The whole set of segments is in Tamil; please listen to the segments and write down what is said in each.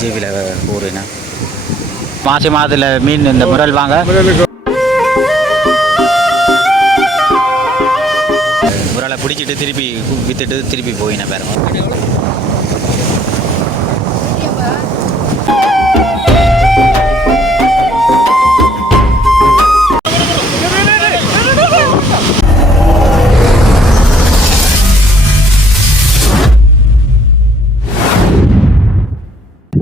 ஜிபியில் ஊருண்ணா. மாசி மாதத்தில் மீன் இந்த முரல் வாங்க முரலை பிடிச்சிட்டு திருப்பி விற்றுட்டு திருப்பி போயினேன் பாருங்க.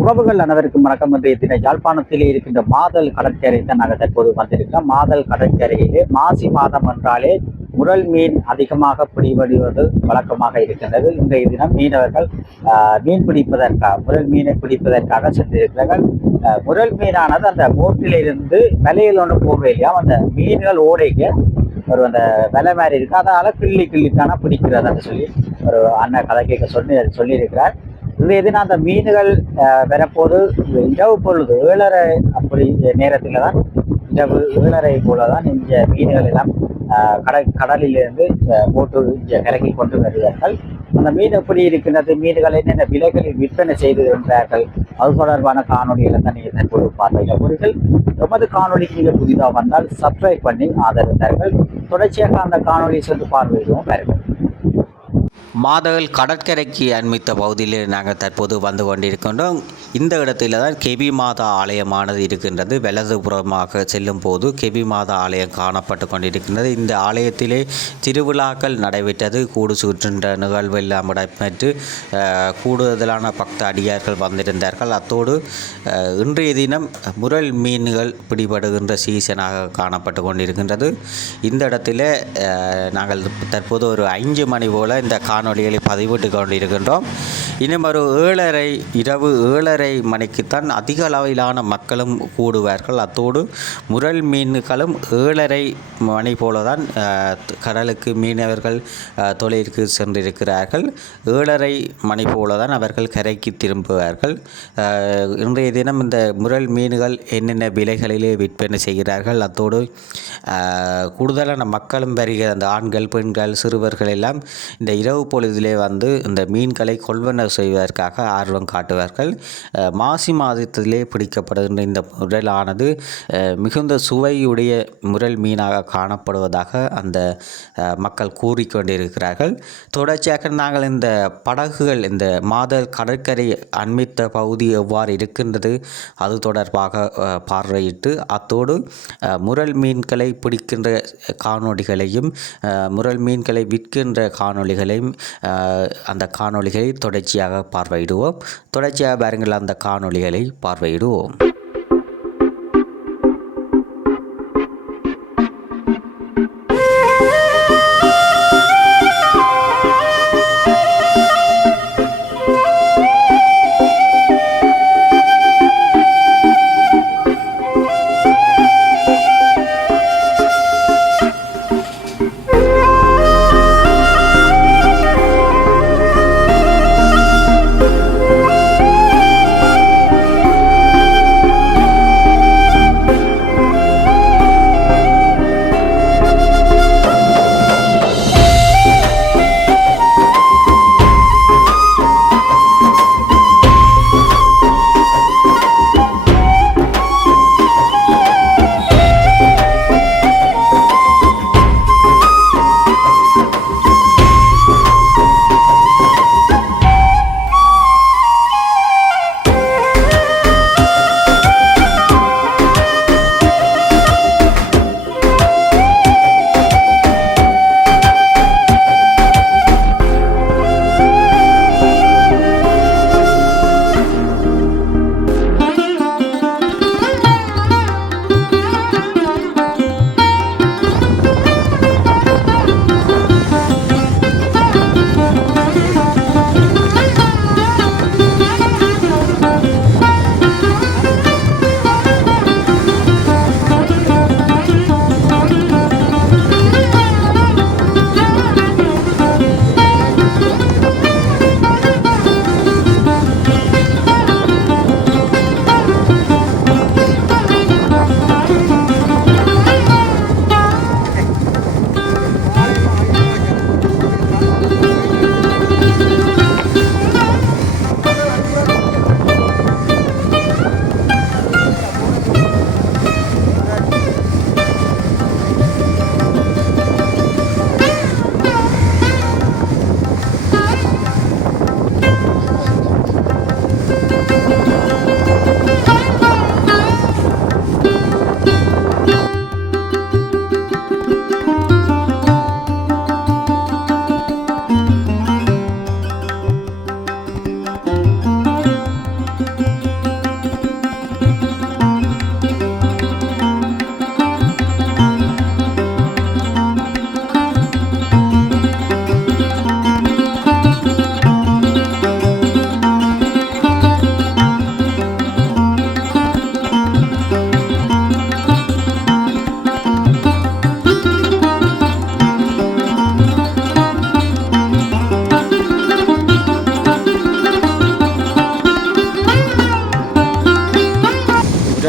உறவுகள் அனைவருக்கும் வணக்கம். இன்றைய தின யாழ்ப்பாணத்திலே இருக்கின்ற மாதல் கடற்கரை தான் நாங்கள் தற்போது வந்திருக்கிறோம். மாதல் கடற்கரையிலே மாசி மாதம் என்றாலே முரல் மீன் அதிகமாக பிடிபடுவது வழக்கமாக இருக்கின்றது. இன்றைய தினம் மீனவர்கள் மீன் பிடிப்பதற்காக முரல் மீனை பிடிப்பதற்காக சென்றிருக்கிறார்கள். முரல் மீனானது அந்த போட்டிலிருந்து வலையில் ஒன்று போகையிலையா அந்த மீன்கள் ஓடைக்கு ஒரு அந்த விலை மாதிரி இருக்கு, அதனால கிள்ளித்தான பிடிக்கிறதுன்னு சொல்லி ஒரு அண்ணன் கதை கேட்க சொல்லியிருக்கிறார். இது எதுனா அந்த மீன்கள் வரப்போது இரவு பொழுது 7:30 அப்படி நேரத்தில் தான், இரவு 7:30 போல தான் இந்த மீன்கள் எல்லாம் கடலிலிருந்து போட்டு இறக்கி கொண்டு வருகிறார்கள். அந்த மீன் எப்படி இருக்கின்றது, மீன்கள் என்னென்ன விலைகளில் விற்பனை செய்து வருகிறார்கள், அது தொடர்பான காணொலிகளை தான் நீங்கள் தற்போது பார்வையிட போறீர்கள். எமது காணொலிக்கு நீங்கள் புதிதாக வந்தால் சப்ஸ்கிரைப் பண்ணி ஆதரித்தார்கள். தொடர்ச்சியாக அந்த காணொலியை சென்று பார்வையிடுவோம் பாருங்கள். மாதகள் கடற்கரைக்கு அண்மித்த பகுதியில் நாங்கள் தற்போது வந்து கொண்டிருக்கின்றோம். இந்த இடத்துல தான் கெபி மாதா ஆலயமானது இருக்கின்றது. வலதுபுறமாக செல்லும் போது கெபி மாதா ஆலயம் காணப்பட்டு கொண்டிருக்கின்றது. இந்த ஆலயத்திலே திருவிழாக்கள் நடைபெற்றது. கூடு சுற்றுன்ற நிகழ்வு எல்லாம் இடம்பெற்று கூடுதலான பக்த அடியார்கள் வந்திருந்தார்கள். அத்தோடு இன்றைய தினம் முரல் மீன்கள் பிடிபடுகின்ற சீசனாக காணப்பட்டு கொண்டிருக்கின்றது. இந்த இடத்துல நாங்கள் தற்போது ஒரு 5 மணி போல் இந்த காணொலிகளை பதிவிட்டு கொண்டிருக்கின்றோம். இன்னும் ஒரு இரவு 7:30 மணிக்குத்தான் அதிக அளவிலான மக்களும் கூடுவார்கள். அத்தோடு முரல் மீன்களும் 7:30 மணி போல தான் கடலுக்கு மீனவர்கள் தொழிலுக்கு சென்றிருக்கிறார்கள். 7:30 மணி போல தான் அவர்கள் கரைக்கு திரும்புவார்கள். இன்றைய தினம் இந்த முரல் மீன்கள் என்னென்ன விலைகளிலே விற்பனை செய்கிறார்கள், அத்தோடு கூடுதலான மக்களும் வருகிற அந்த ஆண்கள் பெண்கள் சிறுவர்கள் எல்லாம் இந்த இரவு பொழுதிலே வந்து இந்த மீன்களை கொள்வனவு செய்வதற்காக ஆர்வம் காட்டுவார்கள். மாசி மாதத்திலே பிடிக்கப்படுகின்ற இந்த முரலானது மிகுந்த சுவையுடைய முரல் மீனாக காணப்படுவதாக அந்த மக்கள் கூறிக்கொண்டிருக்கிறார்கள். தொடர்ச்சியாக நாங்கள் இந்த படகுகள் இந்த மாதல் கடற்கரை அண்மித்த பகுதி எவ்வாறு இருக்கின்றது அது தொடர்பாக பார்வையிட்டு அத்தோடு முரல் மீன்களை பிடிக்கின்ற காணொளிகளையும் முரல் மீன்களை விற்கின்ற காணொளிகளையும் அந்த காணொளிகளை தொடர்ச்சியாக பார்வையிடுவோம். தொடர்ச்சியாக பாருங்கள், அந்த காணொளிகளை பார்வையிடுவோம்.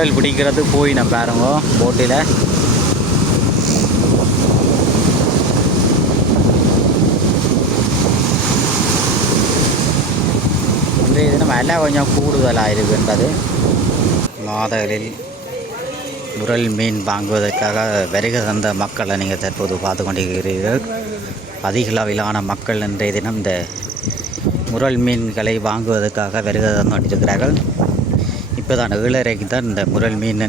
முரல் பிடிக்கிறது போய் நான் பாருங்க போட்டில். இன்றைய தினம் விலை கொஞ்சம் கூடுதலாக இருக்கின்றது. மாதகளில் முரல் மீன் வாங்குவதற்காக வருகை தந்த மக்களை நீங்கள் தற்போது பார்த்து கொண்டிருக்கிறீர்கள். அதிக அளவிலான மக்கள் இன்றைய தினம் இந்த முரல் மீன்களை வாங்குவதற்காக வருகை தந்து கொண்டிருக்கிறார்கள். இப்போ தான் 7:30க்கு தான் இந்த முரல் மீன்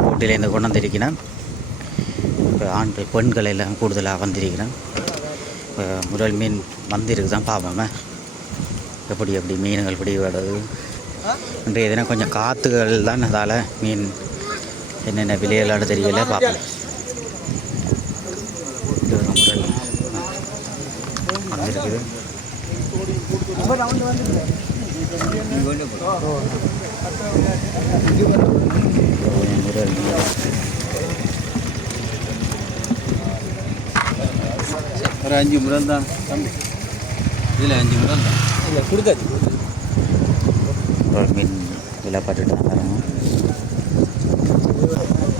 போட்டியிலேருந்து கொண்டு வந்திருக்கிறேன். இப்போ ஆண்கள் பெண்கள் எல்லாம் கூடுதலாக வந்திருக்கிறேன். முரல் மீன் வந்திருக்கு தான் பார்ப்போமே எப்படி மீன்கள் பிடிபடுது. இன்றைய தினம் கொஞ்சம் காற்றுகள் தான், அதால் மீன் என்னென்ன விலைகளான தெரியல பார்ப்போம். இது ஒரு முரல் வந்திருக்குது. முரல் ஒரு 5 முரல் தான் இதில் 5 முரல் தான் இல்லை கொடுக்காது. முரல் மீன் விலை பார்த்துட்டு தான் பாருங்க.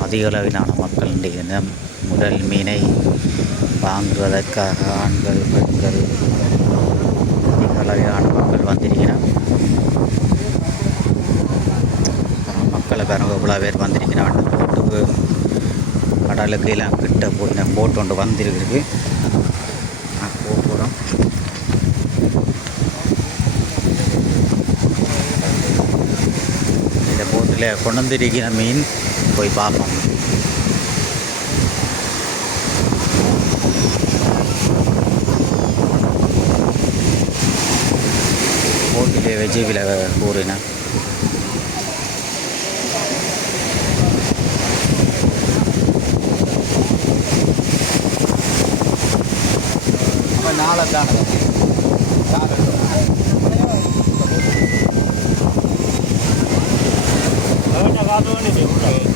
அதிக அளவிலான மக்கள் இன்றைய தினம் முரல் மீனை வாங்குவதற்காக ஆண்கள் பெண்கள் அதிக அளவிலான மக்கள் வந்திருக்கிறார். மக்களை பாருங்க இவ்வளோ பேர் வந்திருக்கிறாங்க. போட்டுக்கு கடலுக்கு எல்லாம் கிட்ட போய் போட்டு ஒன்று வந்திருக்கு. போகிறோம். இந்த போட்டில் கொண்டு வந்திருக்கிற மீன் போய் பார்ப்போம். போட்டிலே வச்சு விலை கூறினேன். நாளை தானே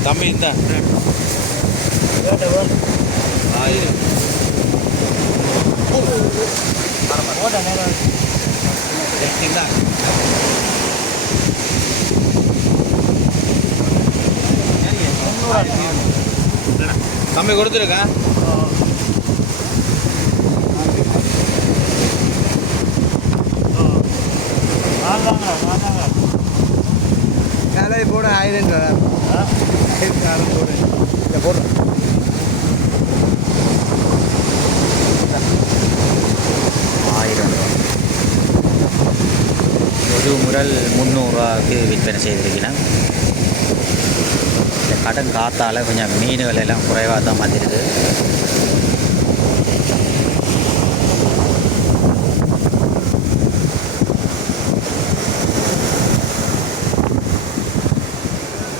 தம்பி இந்த 1000 தம்பி கொடுத்துருக்கா. போட 1000 போடு இல்லை போடுறேன். ஒரு முரல் 300 ரூபாய்க்கு விற்பனை செய்திருக்கிறேன். இந்த கடன் காத்தால் கொஞ்சம் மீன்கள் எல்லாம் குறைவாக தான் வந்துடுது.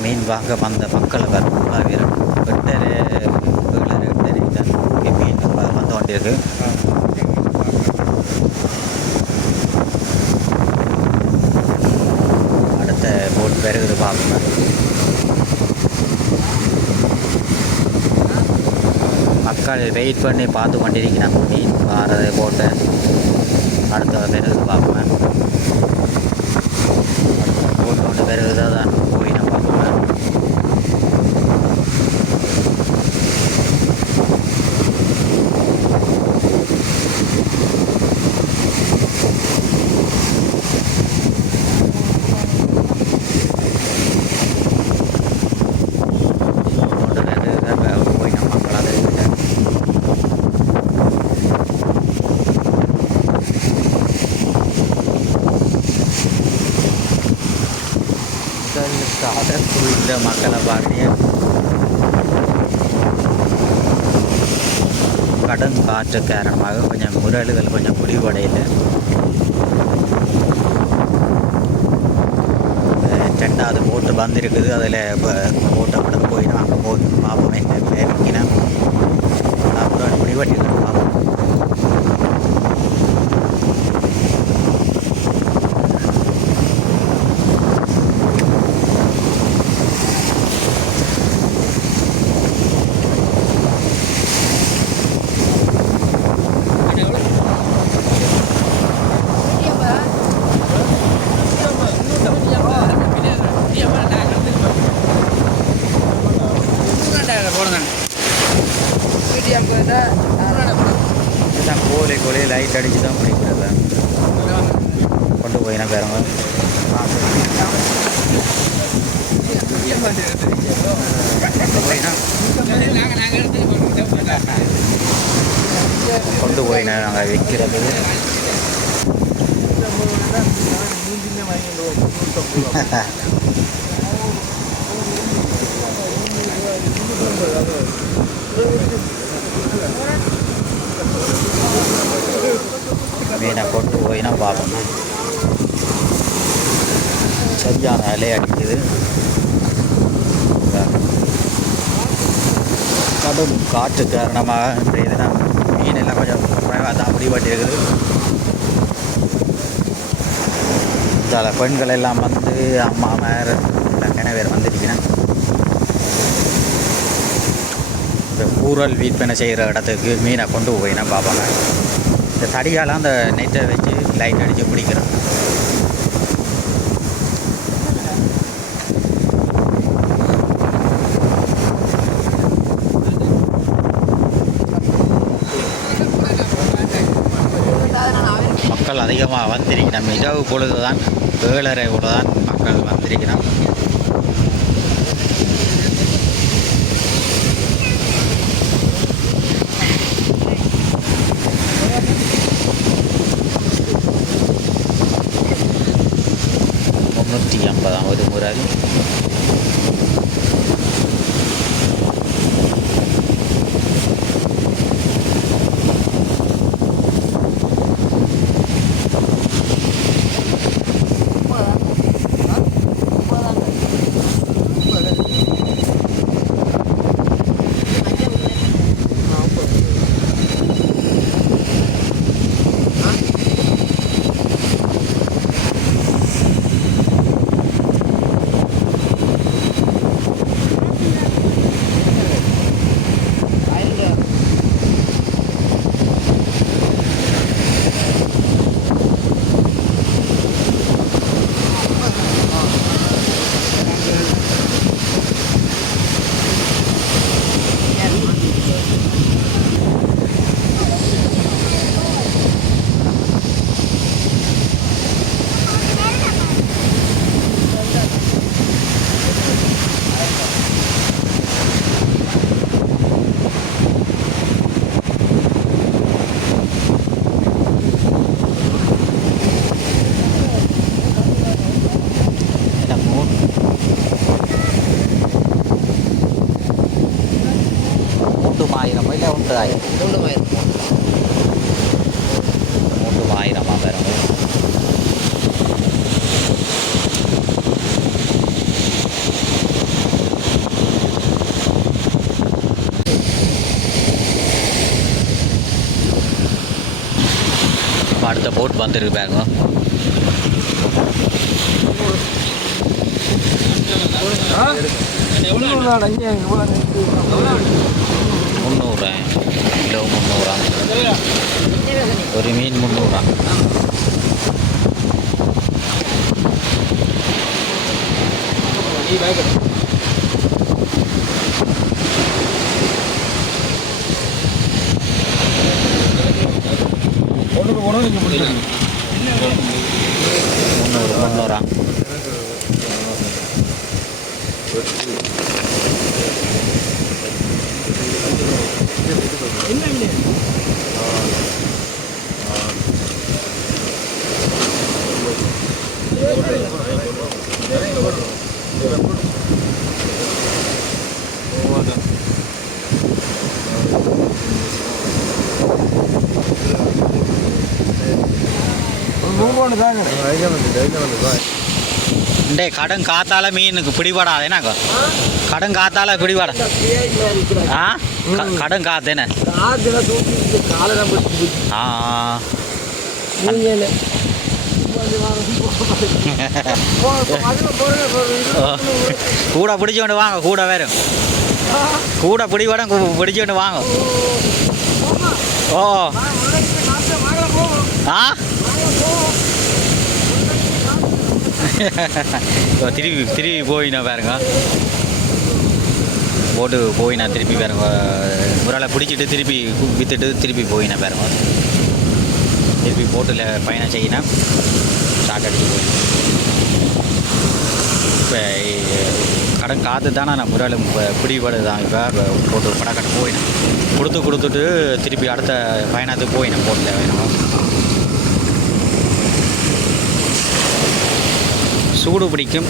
மீன் வாங்க வந்த மக்களை வீரன் 8:30 தான் மீன் வந்து கொண்டிருக்கு. அடுத்த போட் பெருகுது பார்ப்போம். மக்கள் வெயிட் பண்ணி பார்த்து கொண்டிருக்கிறாங்க. மீன் வாரதை போட்டு அடுத்த பெருகுது பார்ப்போம். போட்டு கொண்டு பெருகுது தான் போய் நான் பார்ப்போம். இந்த மக்களை பார்க்க கடன் காற்று காரணமாக கொஞ்சம் முரல்கள் கொஞ்சம் முடிவடையில். 2வது போட்டு வந்திருக்குது. அதில் இப்போ போட்டை கூட போய் அங்கே போய் பார்ப்போமே விற்கினா அப்புறம் முடிவடையில் பார்ப்போம். கோழி லைட் அடிச்சு தான் பிடிக்கிறது. கொண்டு போயினா பாருங்க. கொண்டு போயினா நாங்கள் விற்கிறது. மீனை கொண்டு போயினா பார்ப்போம். சரியான அலை அடிக்குது. கடும் காற்று காரணமாக இந்த இதெல்லாம் மீன் எல்லாம் கொஞ்சம் குறைவாக தான் பிடிபட்டு இருக்குது. சில பெண்கள் எல்லாம் வந்து அம்மா மேர் எல்லாம் பேர் வந்துருக்கிறேன். இந்த கூரல் விற்பனை செய்கிற இடத்துக்கு மீனை கொண்டு போயினா பார்ப்பாங்க. இந்த தடியால் அந்த நெட்டை வச்சு லைட் அடித்து பிடிக்கிறோம். மக்கள் அதிகமாக வந்திருக்கிறோம். இரவு பொழுது தான் 7:30 கூட தான் மக்கள் வந்திருக்கிறோம். ஒரு முறை அடுத்த போட் வந்துருக்கு பாருங்க. $300 கிலோ 300. ஒரு மீன் 300. ஒன்றுக்கு போனோம் நீங்கள் முடியல 300. இந்த கடன் காத்தால மீனுக்கு பிடிபடாது என்னக்கா? கடன் காத்தால பிடிபட கடன் காத்தேன கூட பிடிச்சு கொண்டு வாங்க. கூட வேறும் கூட பிடிபடம் பிடிச்சு கொண்டு வாங்க. ஓ திருப்பி போயினா பாருங்க. போட்டு போயினா திருப்பி பாருங்க. ஒரு ஆளை பிடிச்சிட்டு திருப்பி விற்றுட்டு திருப்பி போயினா பாருங்க. திருப்பி போட்டில் பயணம் செய்யணும். ஸ்டார்ட் அடிச்சு போயிடும். இப்போ கடன் காற்று தானே நான் முறையிலும் இப்போ பிடிபடுது தான். இப்போ போட்டு படக்கடை போயிடும். கொடுத்துட்டு திருப்பி அடுத்த பயணத்துக்கு போயிடும் போட்டில் வேணும். சூடு பிடிக்கும்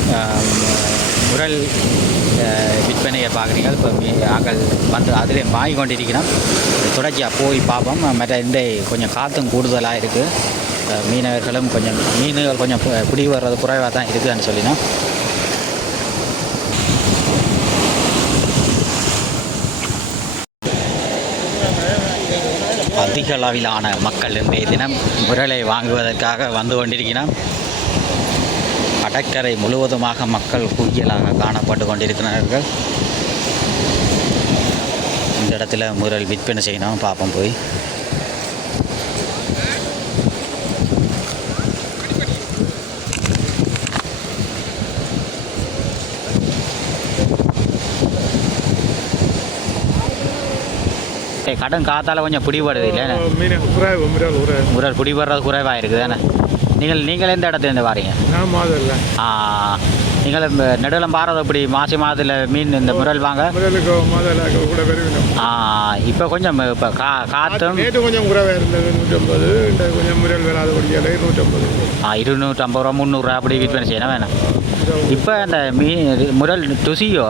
முரல் விற்பனையை பார்க்குறீங்க. இப்போ நாங்கள் வந்து அதிலே வாங்கி கொண்டிருக்கிறோம். தொடர்ச்சியாக போய் பார்ப்போம். மற்ற இந்த கொஞ்சம் காற்றும் கூடுதலாக இருக்குது. மீனவர்களும் மீன்கள் கொஞ்சம் பிடி வர்றது குறைவாக தான் இருக்குதுன்னு சொல்லினோம். அதிக அளவிலான மக்கள் இன்றைய தினம் முரலை வாங்குவதற்காக வந்து கொண்டிருக்கிறோம். கடற்கரை முழுவதுமாக மக்கள் குவியலாக காணப்பட்டு கொண்டிருக்கிறார்கள். இந்த இடத்துல முரல் விற்பனை செய்யணும். பார்ப்போம் போய். கடன் காத்தால கொஞ்சம் பிடிபடுது இல்லை? முரல் பிடிபடுறது குறைவாக இருக்குது தானே? நீங்கள் எந்த இடத்துலேருந்து வாரீங்க? நீங்கள் நடுவில் பாரத இப்படி மாசி மாதத்தில் மீன் இந்த முரல் வாங்க இப்போ கொஞ்சம் இப்போ காற்றும் கொஞ்சம் குறைவாக இருந்தது. 150 கொஞ்சம் முரல் வேளாத படிக்கலை 250 ரூபா 300 அப்படி விற்பனை செய்யணும் வேணும். இப்போ அந்த முரல் ருசியோ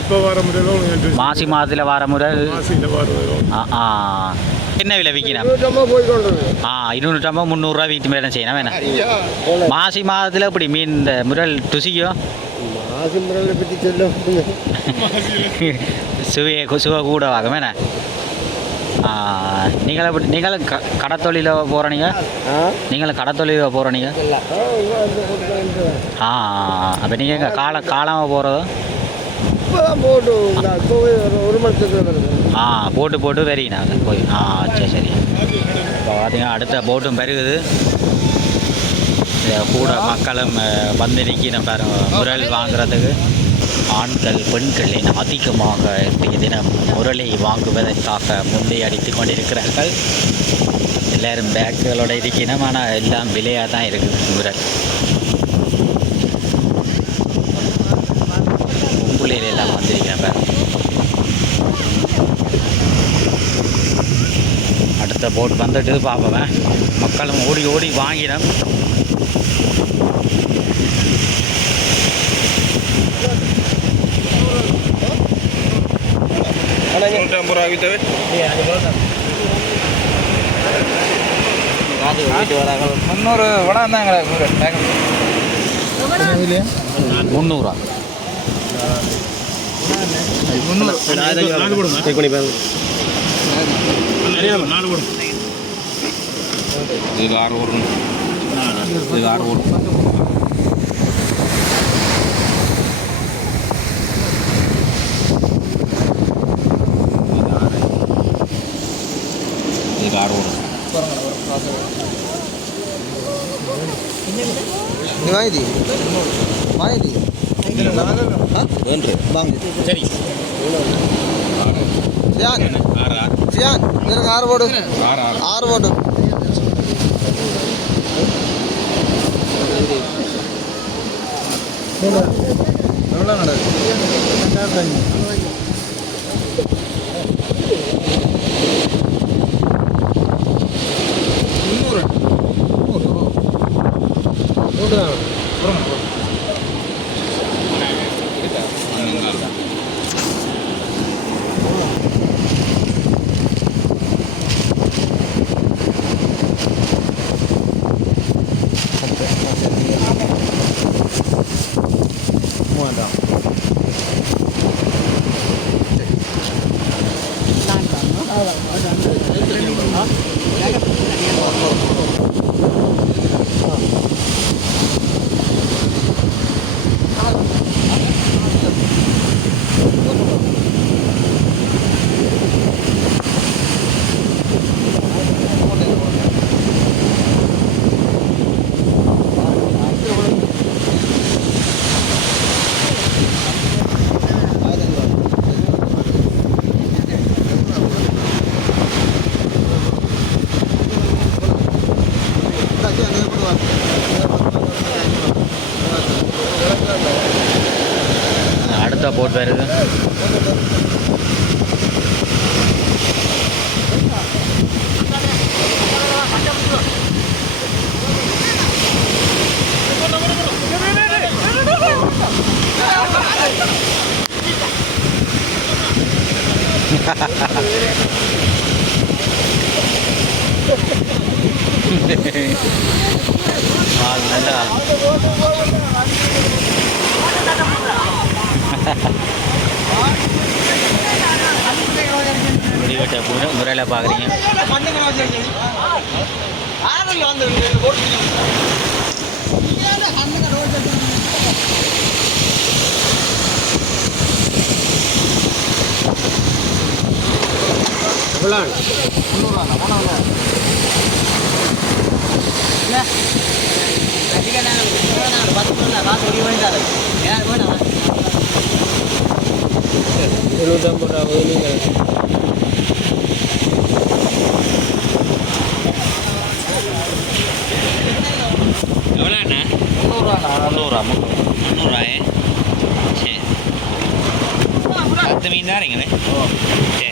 இப்போ வர முரலும் மாசி மாதத்தில் வர முரல் என்ன விலை விற்கணும்? 250 300 வீட்டு மேலே செய்யணும் வேணும். மாசி மாதத்தில் இப்படி மீன் இந்த முரல் ருசியோ மாசி முரலை பற்றி சொல்ல சுவை கூட வாங்க வேணா. நீங்களும் கடத்தொழில போகிறீங்க? நீங்களும் கடத்தொழில போகிறீங்க? அப்போ நீங்கள் எங்கே காலமாக போகிறதோ? போட்டு ஒரு மணி போட்டு வரீங்கண்ணா போய். சரி. இப்போ பார்த்தீங்கன்னா அடுத்த போட்டும் பெருகுது. கூட மக்களும் வந்து நிற்கணும் பாருங்க முரல் வாங்குறதுக்கு. ஆண்கள் பெண்கள் என அதிகமாக இன்றைய தினம் முரலை வாங்குவதற்காக முந்தைய அடித்து கொண்டிருக்கிறார்கள். எல்லோரும் பேக்குகளோட இருக்கணும். ஆனால் எல்லாம் விலையாக தான் இருக்குது முரல். புள்ளையில எல்லாம் வந்திருக்கிறேன் பாருங்க. அடுத்த போட் வந்துட்டு பார்ப்பேன். மக்களும் ஓடி ஓடி வாங்கினோம். முந்நூறு வடம் தாங்க 300 இது 6 வரும். இது 6 வரும். இது 6 வரும். வாங்கி சரி. ஆறு போடு 6 போடு. எவ்வளோ நடக்குது? 300 6 போட் வருது. நல்லா முடிவெட்ட முறையில் பார்க்குறீங்க. எவ்வளோண்ணா? 300 சரி 10 மீன் தான் இருங்கண்ணே. சரி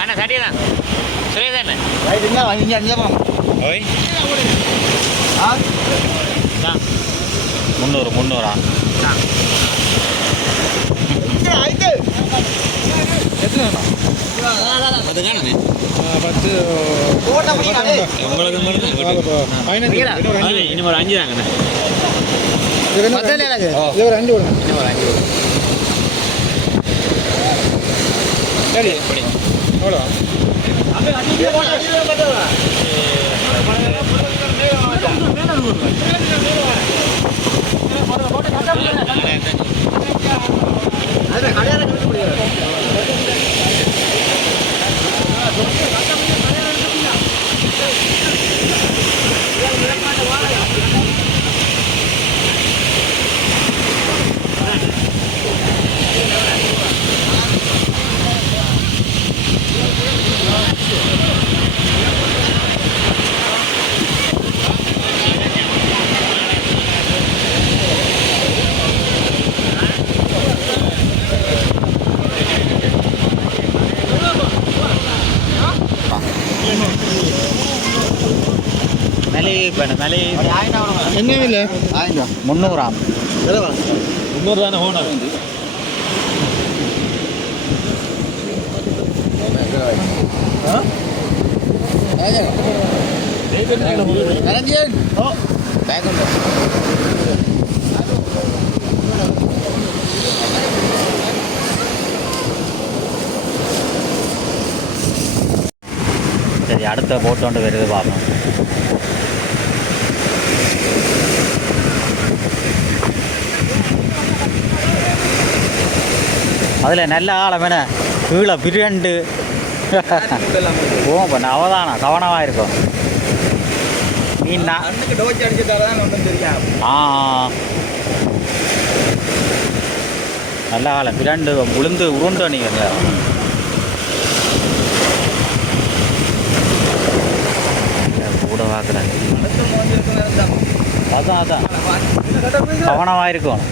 அண்ணா சரியா சொல்லியதாண்ணே. ஓய் 300 இன்னும் ஒரு 5 தாங்கண்ணே. சரி எப்படி எவ்வளோ? என்ன இல்லை 300 தானே ஹோனா சரி அடுத்த போட் கொண்டு வருது பார்ப்போம். அதில் நல்ல ஆழம் வேணா கீழே பிரியண்டு போவோம் பண்ண அவதானா கவனமாக இருக்கும். மீன் நல்ல ஆழம் பிராண்டு உளுந்து உருண்டோம் நீங்கள். கூட பார்க்குறாங்க அதான் கவனமாக இருக்கும்.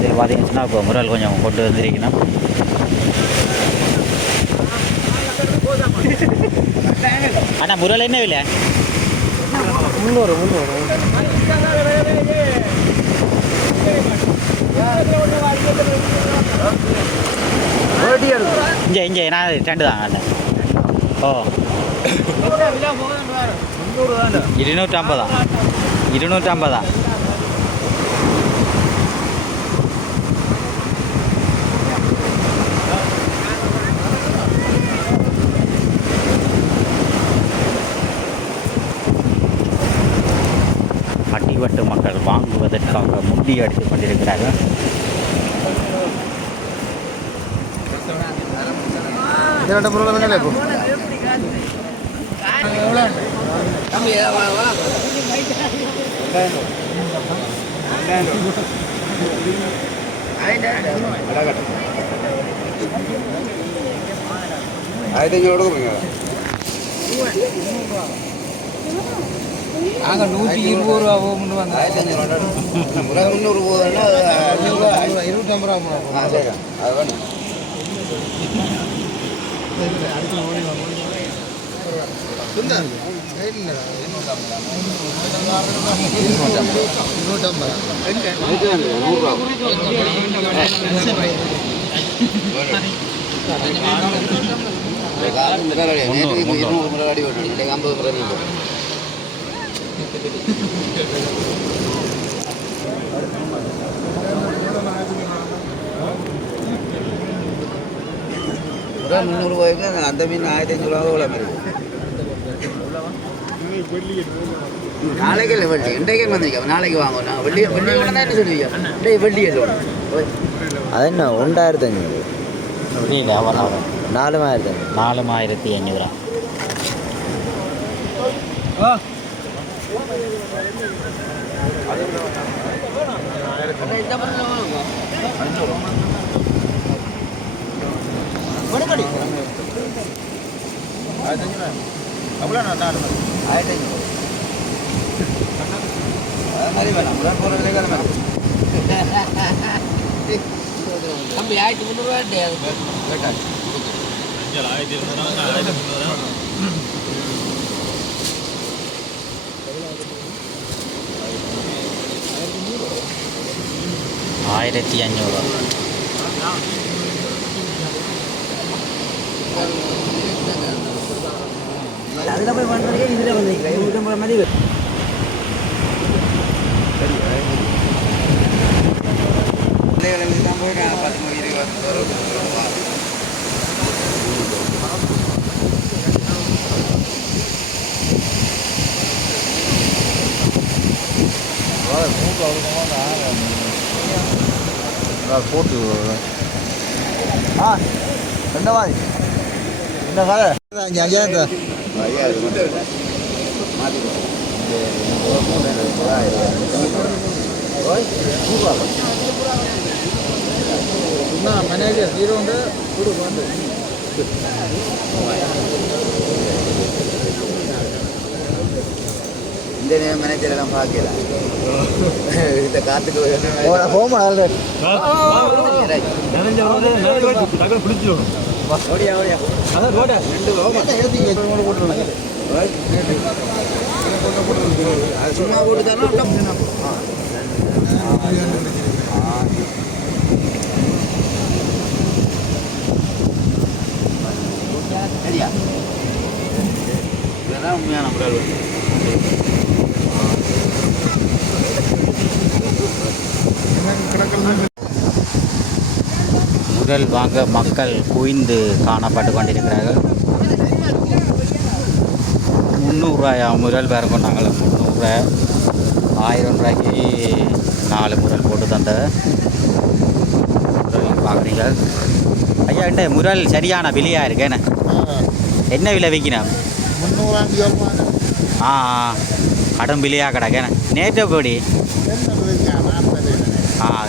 இது பார்த்தீங்கன்னா இப்போ முரல் கொஞ்சம் கொண்டு வந்துருக்கணும். அண்ணா முரல் என்ன விலை? 300 இங்கே நான் 2 தாங்க அண்ணா. ஓ 250 அடிவட்டு மக்கள் வாங்குவதற்காக முடி அடித்து கொண்டிருக்கிறார்கள். நாங்கள் 120 ரூபா போகணும்னு வந்தோம். 300 போகுதுன்னா 250 ரூபா சரி அது வேணும். ரூபாய்க்கு அந்த மீன் 1500 ரூபா உள்ள மாதிரி நாளைக்கு இல்லை வெள்ளி இன்றைக்கே வந்திருக்கேன் நாளைக்கு வாங்கணும் வெள்ளி வெள்ளி தான் என்ன சொல்லுவீங்க இன்றைக்கு வெள்ளி சொல்லணும் அது என்ன 1500 புரியல எவ்வளோ 4500 4500. மாதிரி வேணாம் தம்பி 1300 ஆயிரத்தி 500. அதில் போய் பண்ணுறதுக்கே இதில் வந்துருக்கேன் 250 மாதிரி பிள்ளைகளுக்கு தான் போய் 10 மணி 20 போட்டு என்ன மாதிரி என்ன கதை இங்கே அங்கே மேனேஜர் 0 கொடு வந்து இந்த மேனேஜர் எல்லாம் பார்க்கல இந்த காத்துக்கு போமா ஓடியா ஓடியா அதான் ரோட 2 அது சும்மா போட்டு தானே சரியா இதுதான் உண்மையான முறையில் முரல் வாங்க மக்கள் குவிந்து காணப்பட்டு கொண்டிருக்கிறார்கள். 300 ரூபாயா முரல் வேறு கொண்டாங்களே 300 ரூபாய் 1000 ரூபாய்க்கு 4 முரல் போட்டு தந்த முரல் பார்க்குறீங்க. ஐயா இந்த முரல் சரியான விலையாக இருக்கேண்ணே என்ன விலை விற்கணும்? 300 ஆ கடும் விலையாக கிடக்கேண்ணே நேற்று எப்படி?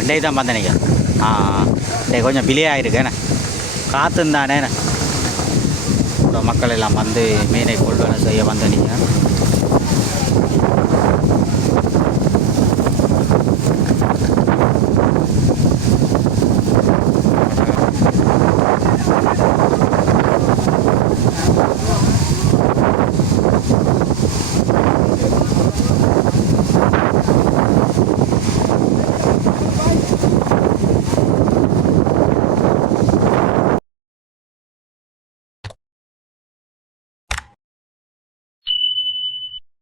இன்றைக்கு தான் வந்தேனீங்க. இன்றைக்கு கொஞ்சம் விலையாக இருக்கேண்ணே காற்றுந்தானேண்ணே மக்கள் எல்லாம் வந்து மீனை கொள்வனை செய்ய வந்தனீங்க.